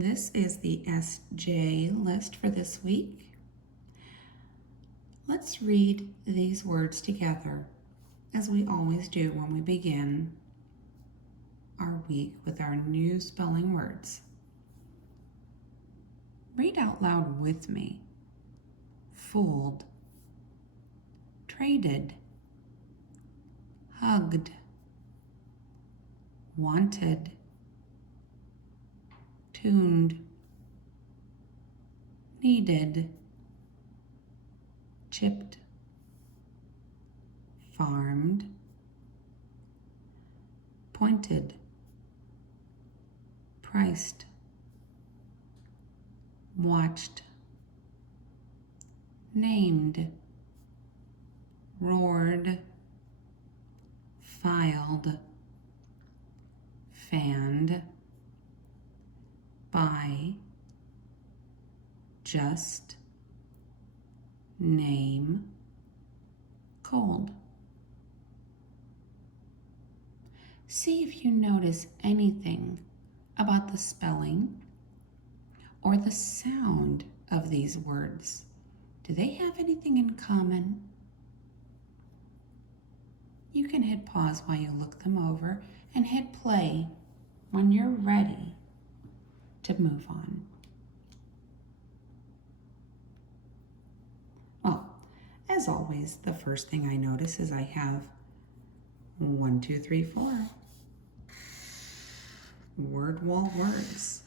This is the SJ list for this week. Let's read these words together, as we always do when we begin our week with our new spelling words. Read out loud with me. Fooled, traded, hugged, wanted, tuned, needed, chipped, farmed, pointed, priced, watched, named, roared, filed, fanned, by, just, name, cold. See if you notice anything about the spelling or the sound of these words. Do they have anything in common? You can hit pause while you look them over and hit play when you're ready to move on. Well, as always, the first thing I notice is I have 1, 2, 3, 4. Word wall words.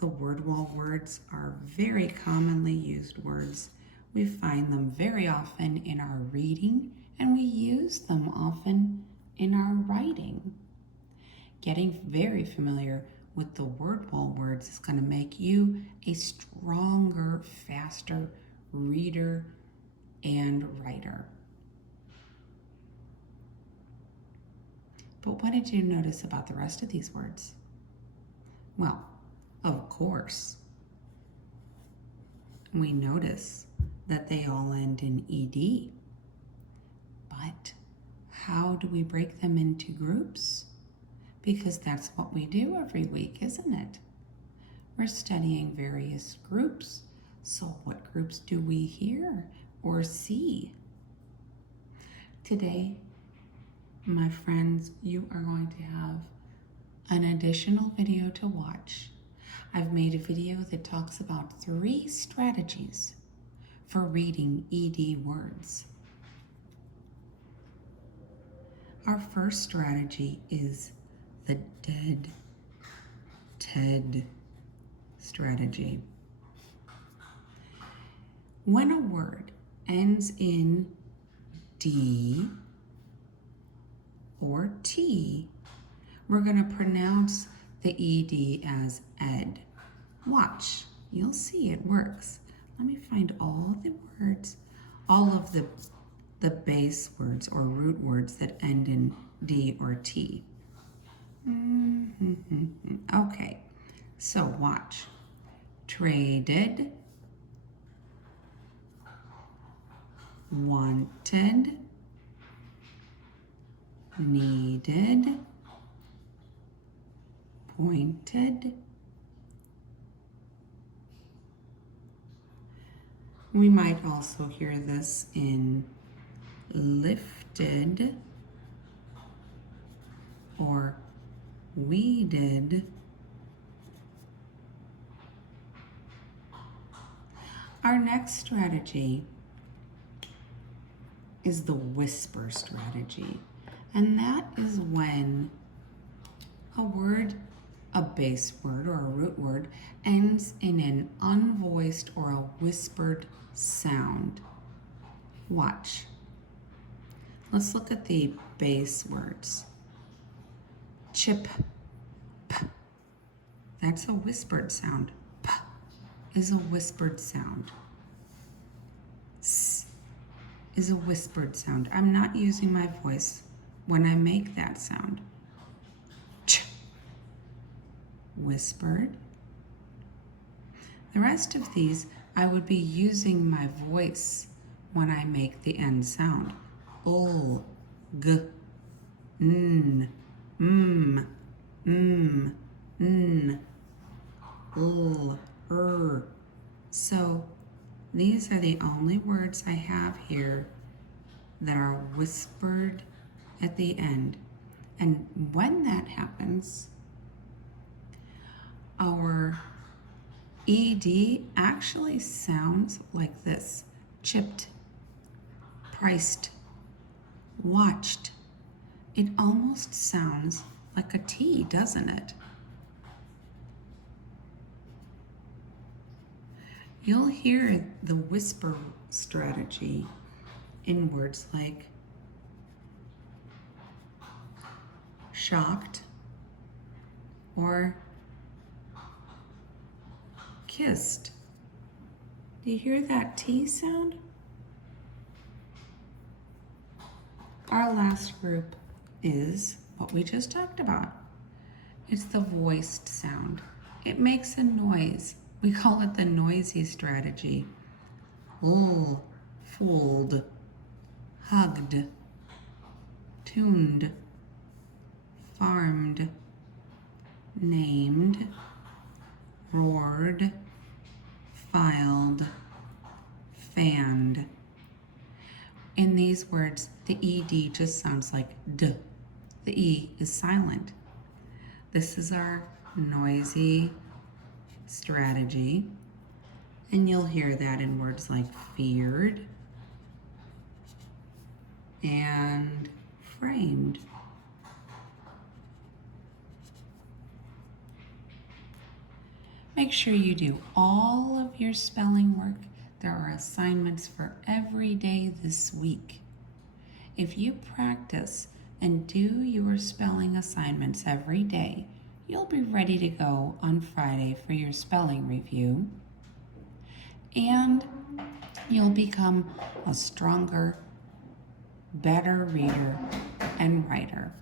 The word wall words are very commonly used words. We find them very often in our reading, and we use them often in our writing. Getting very familiar with the word wall words is going to make you a stronger, faster reader and writer. But what did you notice about the rest of these words? Well, of course, we notice that they all end in ed. But how do we break them into groups? Because that's what we do every week, isn't it? We're studying various groups. So what groups do we hear or see? Today, my friends, you are going to have an additional video to watch. I've made a video that talks about 3 strategies for reading ed words. Our first strategy is the dead Ted strategy. When a word ends in D or T, we're going to pronounce the ed as ed. Watch, you'll see it works. Let me find all the words, all of the base words or root words that end in D or T. Okay, so watch. Traded, wanted, needed, pointed. We might also hear this in lifted or weeded. Our next strategy is the whisper strategy, and that is when a word, a base word or a root word, ends in an unvoiced or a whispered sound. Watch. Let's look at the base words. Chip, p. That's a whispered sound. P is a whispered sound. S is a whispered sound. I'm not using my voice when I make that sound. Ch, whispered. The rest of these, I would be using my voice when I make the end sound. Ul, g, n, m, n. l, So these are the only words I have here that are whispered at the end. And when that happens, our ED actually sounds like this: chipped, priced, watched. It almost sounds like a T, doesn't it? You'll hear the whisper strategy in words like shocked or kissed. Do you hear that T sound? Our last group is what we just talked about. It's the voiced sound. It makes a noise. We call it the noisy strategy. L, fooled, hugged, tuned, farmed, named, roared, filed, fanned. In these words, the ED just sounds like D. The E is silent. This is our noisy strategy, and you'll hear that in words like feared and framed. Make sure you do all of your spelling work. There are assignments for every day this week. If you practice and do your spelling assignments every day, you'll be ready to go on Friday for your spelling review, and you'll become a stronger, better reader and writer.